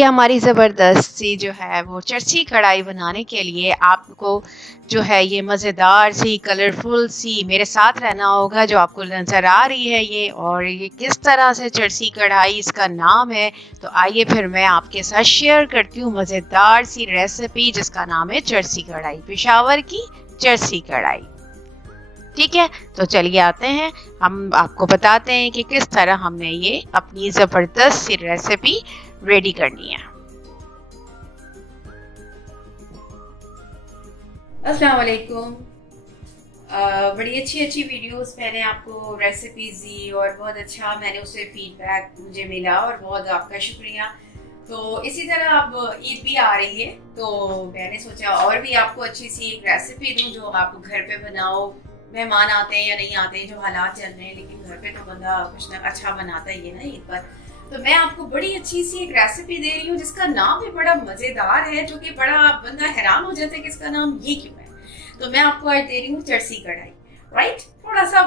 ये हमारी ज़बरदस्त सी जो है वो चरसी कढ़ाई बनाने के लिए आपको जो है ये मज़ेदार सी कलरफुल सी मेरे साथ रहना होगा। जो आपको नज़र आ रही है ये, और ये किस तरह से चरसी कढ़ाई इसका नाम है, तो आइए फिर मैं आपके साथ शेयर करती हूँ मज़ेदार सी रेसिपी जिसका नाम है चरसी कढ़ाई, पेशावर की चरसी कढ़ाई। ठीक है, तो चलिए आते हैं, हम आपको बताते हैं कि किस तरह हमने ये अपनी ज़बरदस्त सी रेसिपी रेडी करनी है। अस्सलाम वालेकुम। बड़ी अच्छी वीडियोस मैंने आपको रेसिपीज दी और बहुत अच्छा मैंने उससे फीडबैक मुझे मिला और बहुत आपका शुक्रिया। तो इसी तरह अब ईद भी आ रही है, तो मैंने सोचा और भी आपको अच्छी सी एक रेसिपी दूं जो आप घर पे बनाओ। मेहमान आते हैं या नहीं आते हैं, जो हालात चल रहे हैं, लेकिन घर पे तो बंदा कुछ ना अच्छा बनाता ही है ना ईद पर। तो मैं आपको बड़ी अच्छी सी एक रेसिपी दे रही हूँ जिसका नाम भी बड़ा मजेदार है, जो कि बड़ा बंदा हैरान हो जाता है कि इसका नाम ये क्यों है। तो मैं आपको आज दे रही हूँ चरसी कढ़ाई। राइट, थोड़ा सा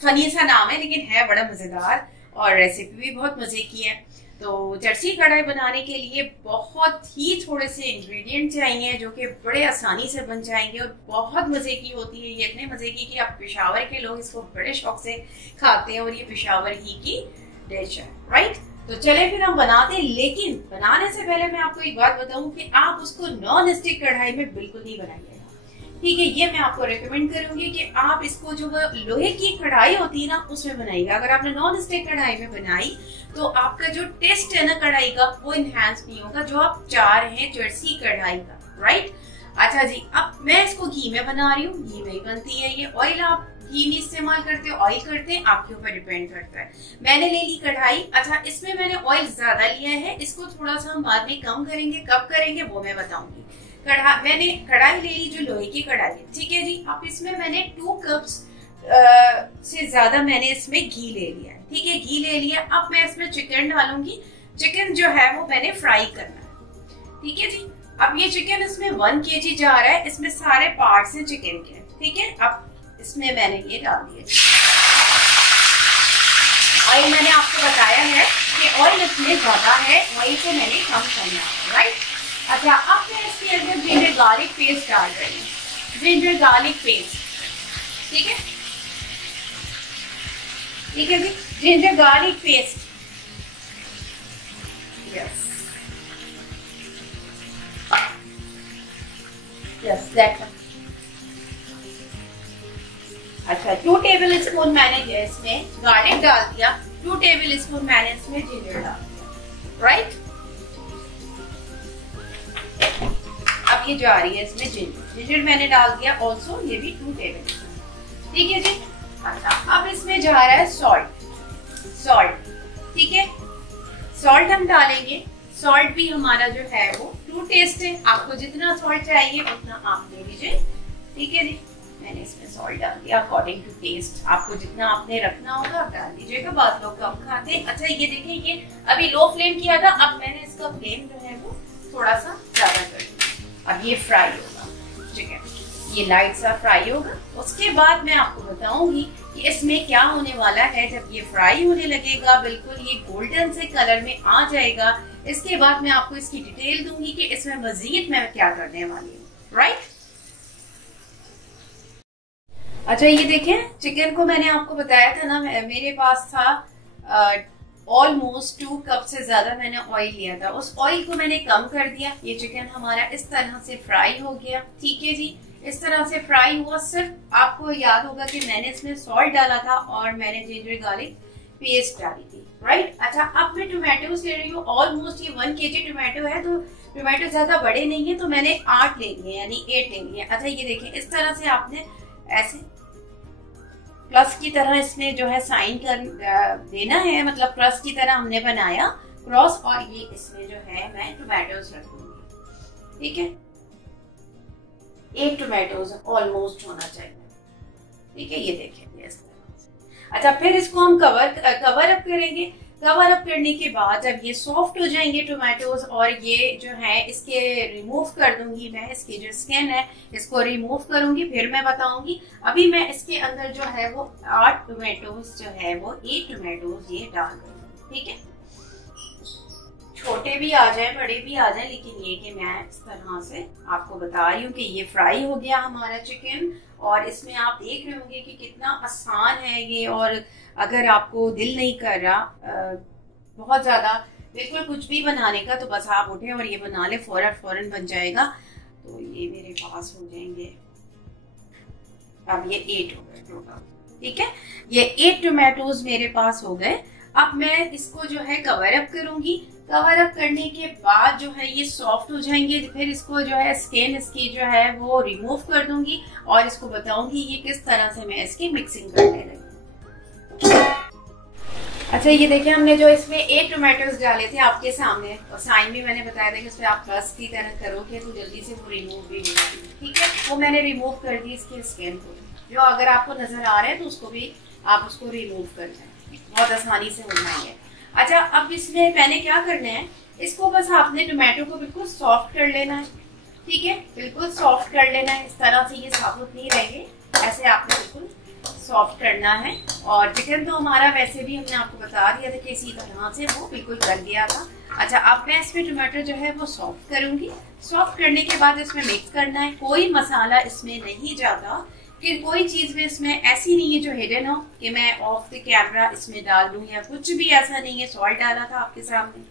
फनी सा नाम है लेकिन है बड़ा मजेदार और रेसिपी भी बहुत मजे की है। तो चरसी कढ़ाई बनाने के लिए बहुत ही थोड़े से इंग्रेडिएंट चाहिए जो कि बड़े आसानी से बन जाएंगे और बहुत मजे की होती है। ये इतने मजे की कि आप पेशावर के लोग इसको बड़े शौक से खाते हैं और ये पेशावर ही की डिश है। राइट, तो चले फिर हम बनाते हैं, लेकिन बनाने से पहले मैं आपको एक बात बताऊं कि आप उसको नॉन स्टिक कढ़ाई में बिल्कुल नहीं बनाइएगा। ठीक है, ये मैं आपको रेकमेंड करूंगी कि आप इसको जो लोहे की कढ़ाई होती है ना उसमें बनाइएगा। अगर आपने नॉन स्टिक कढ़ाई में बनाई तो आपका जो टेस्ट है ना कढ़ाई का वो इनहेंस नहीं होगा जो आप चाह रहे हैं चरसी कढ़ाई का। राइट, अच्छा जी, अब मैं इसको घी में बना रही हूँ, घी में ही बनती है ये। ऑयल आप घी नहीं इस्तेमाल करते, ऑयल करते हैं, आपके ऊपर डिपेंड करता है। मैंने ले ली कढ़ाई। अच्छा, इसमें मैंने ऑयल ज्यादा लिया है, इसको थोड़ा सा हम बाद में कम करेंगे, कब करेंगे वो मैं बताऊंगी। मैंने कढ़ाई ले ली जो लोहे की कढ़ाई है। ठीक है जी, अब इसमें मैंने 2 कप्स से ज्यादा मैंने इसमें घी ले लिया है। ठीक है, घी ले लिया। अब मैं इसमें चिकन डालूंगी। चिकन जो है वो मैंने फ्राई करना है। ठीक है जी, अब ये चिकन इसमें 1 kg जा रहा है, इसमें सारे पार्ट्स हैं चिकन के। ठीक है, अब इसमें मैंने ये डाल दिया। ऑयल मैंने आपको बताया है कि ऑयल इसमें ज्यादा है, ऑयल को मैंने कम करना है। राइट, अच्छा, अब मैं इसके अंदर जिंजर गार्लिक पेस्ट डाल रही हूँ। जिंजर गार्लिक पेस्ट, ठीक है, ठीक है जी, ginger garlic paste. Yes yes, that. अच्छा, 2 टेबल स्पून मैंने इसमें गार्लिक डाल दिया, 2 टेबल स्पून मैंने इसमें जिंजर डाल दिया। राइट, अब ये जा रही है इसमें जिंजर मैंने डाल दिया ऑल्सो, ये भी 2 टेबल स्पून। ठीक है जी, अच्छा, अब इसमें जा रहा है सॉल्ट। ठीक है, सॉल्ट हम डालेंगे। सॉल्ट भी हमारा जो है वो टू टेस्ट है, आपको जितना सॉल्ट चाहिए उतना आप ले लीजिए। ठीक है जी, मैंने इसमें सॉल्ट डाल दिया अकॉर्डिंग टू टेस्ट। आपको जितना आपने रखना होगा आप डाल दीजिएगा, बहुत लोग कम खाते हैं। अच्छा, ये देखिए, ये अभी लो फ्लेम किया था, अब मैंने इसका फ्लेम जो है वो थोड़ा सा ज्यादा कर दिया। अब ये फ्राई होगा चिकन, ये लाइट सा फ्राई होगा। उसके बाद मैं आपको बताऊंगी कि इसमें क्या होने वाला है। जब ये फ्राई होने लगेगा, बिल्कुल ये गोल्डन से कलर में आ जाएगा, इसके बाद मैं आपको इसकी डिटेल दूंगी कि इसमें मजीद मैं क्या करने वाली हूँ। राइट, अच्छा, ये देखें, चिकन को मैंने आपको बताया था ना, मेरे पास था ऑलमोस्ट 2 कप से ज्यादा मैंने ऑयल लिया था। उस ऑयल को मैंने कम कर दिया। ये चिकन हमारा इस तरह से फ्राई हो गया। ठीक है जी, इस तरह से फ्राई हुआ। सिर्फ आपको याद होगा कि मैंने इसमें सॉल्ट डाला था और मैंने जिंजर गार्लिक पेस्ट डाली थी। राइट, अच्छा, अब मैं टोमेटोज ले रही हूँ। ऑलमोस्ट ये 1 kg टोमेटो है, तो टोमेटो ज्यादा बड़े नहीं है, तो मैंने 8 ले लिए, यानी 8 ले लिए। अच्छा, ये देखिए, इस तरह से आपने ऐसे प्लस की तरह इसमें जो है साइन कर देना है, मतलब प्लस की तरह हमने बनाया क्रॉस, और ये इसमें जो है मैं टोमेटोज रखूंगी। ठीक है, 1 टोमेटोज ऑलमोस्ट होना चाहिए। ठीक है, ये देखिए इस तरह से। अच्छा, फिर इसको हम कवर अप करेंगे। कवर अप करने के बाद जब ये सॉफ्ट हो जाएंगे टोमेटोज, और ये जो है इसके रिमूव कर दूंगी मैं, इसकी जो स्किन है इसको रिमूव करूंगी, फिर मैं बताऊंगी। अभी मैं इसके अंदर जो है वो 8 टोमेटोज जो है वो 1 टोमेटोज ये डाल दूंगी। ठीक है, छोटे भी आ जाए बड़े भी आ जाए, लेकिन ये कि मैं इस तरह से आपको बता रही हूँ कि ये फ्राई हो गया हमारा चिकन। और इसमें आप देख रहे होंगे कि कितना आसान है ये। और अगर आपको दिल नहीं कर रहा बहुत ज्यादा बिल्कुल कुछ भी बनाने का, तो बस आप उठे और ये बना ले, फौरन बन जाएगा। तो ये मेरे पास हो जाएंगे, अब ये 8 हो गए टोटल, ठीक है। ये 8 टोमेटोज मेरे पास हो गए। अब मैं इसको जो है कवर अप करूंगी। कवर अप करने के बाद जो है ये सॉफ्ट हो जाएंगे, फिर इसको जो है स्किन इसकी जो है वो रिमूव कर दूंगी और इसको बताऊंगी ये किस तरह से मैं इसकी मिक्सिंग करने लगी। अच्छा, ये देखिए हमने जो इसमें 8 टोमेटोज डाले थे आपके सामने, और साइन भी मैंने बताया था कि उसमें आप प्लस की तरह करोगे तो जल्दी से वो रिमूव भी हो जाएगी, ठीक है। वो मैंने रिमूव कर दी इसकी स्किन को, जो अगर आपको नजर आ रहा है तो उसको भी आप उसको रिमूव कर जाए, बहुत आसानी से हो जाएंगे। अच्छा, अब इसमें मैंने क्या करना है, इसको बस आपने टोमेटो को बिल्कुल सॉफ्ट कर लेना है, ठीक है, बिल्कुल सॉफ्ट कर लेना है। इस तरह से ये साबुत नहीं रहेंगे, ऐसे आपने बिल्कुल सॉफ्ट करना है। और चिकन तो हमारा वैसे भी हमने आपको बता दिया था कि इसी तरह से वो बिल्कुल कर दिया था। अच्छा, अब मैं इसमें टोमेटो जो है वो सॉफ्ट करूंगी। सॉफ्ट करने के बाद इसमें मिक्स करना है। कोई मसाला इसमें नहीं जाता, कि कोई चीज भी इसमें ऐसी नहीं है जो हिडन हो कि मैं ऑफ द कैमरा इसमें डाल दूं, या कुछ भी ऐसा नहीं है। सॉल्ट डाला था आपके सामने,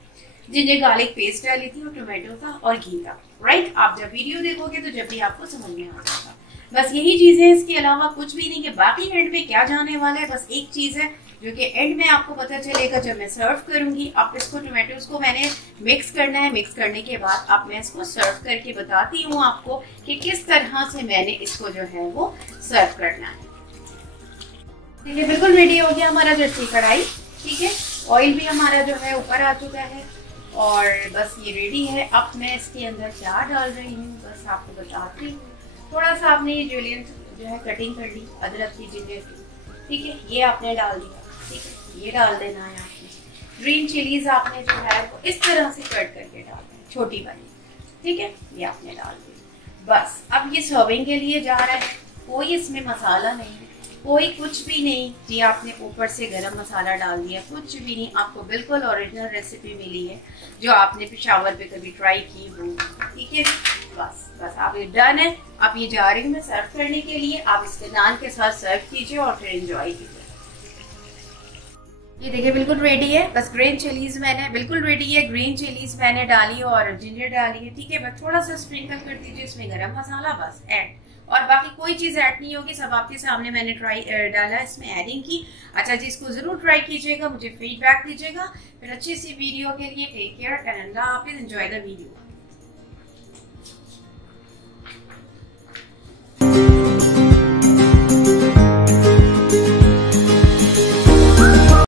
जिंजर गार्लिक पेस्ट डाली थी, और टोमेटो था और घी था, राइट। आप जब वीडियो देखोगे तो जब भी आपको समझ में आ जाएगा। बस यही चीज है, इसके अलावा कुछ भी नहीं। कि बाकी एंड में क्या जाने वाला है, बस एक चीज है जो कि एंड में आपको पता चलेगा जब मैं सर्व करूंगी। अब इसको टोमेटोज को मैंने मिक्स करना है। मिक्स करने के बाद अब मैं इसको सर्व करके बताती हूँ आपको कि किस तरह से मैंने इसको जो है वो सर्व करना है। देखिए बिल्कुल रेडी हो गया हमारा जर्सी कढ़ाई, ठीक है। ऑयल भी हमारा जो है ऊपर आ चुका है और बस ये रेडी है। अब मैं इसके अंदर क्या डाल रही हूँ बस आपको बताती हूँ। थोड़ा सा आपने ये जूलियन जो है कटिंग कर ली अदरक की, जिंजर की, ठीक है, ये आपने डाल दिया, ठीक है, ये डाल देना है आपने। ग्रीन चिलीज आपने जो है वो इस तरह से कट करके डालना है, छोटी वाली, ठीक है, ये आपने डाल दी। बस अब ये सर्विंग के लिए जा रहा है। कोई इसमें मसाला नहीं है, कोई कुछ भी नहीं। जी आपने ऊपर से गरम मसाला डाल दिया, कुछ भी नहीं। आपको बिल्कुल ओरिजिनल रेसिपी मिली है जो आपने पेशावर पे कभी ट्राई की हो, ठीक है। बस बस आप ये डन है। अब ये जा रही हूँ मैं सर्व करने के लिए। आप इसके नान के साथ सर्व कीजिए और फिर एंजॉय कीजिए। ये देखिए बिल्कुल रेडी है। बस ग्रीन चिलीज मैंने बिल्कुल रेडी है, ग्रीन चिलीज मैंने डाली और जिंजर डाली है, ठीक है। बस थोड़ा सा स्प्रिंकल कर दीजिए इसमें गरम मसाला, बस ऐड। और बाकी कोई चीज ऐड नहीं होगी, सब आपके सामने मैंने डाला इसमें एडिंग की। अच्छा जी, इसको जरूर ट्राई कीजिएगा, मुझे फीडबैक दीजिएगा। फिर अच्छी सी वीडियो के लिए टेक केयर एंड अल्लाह हाफिज। Enjoy the video.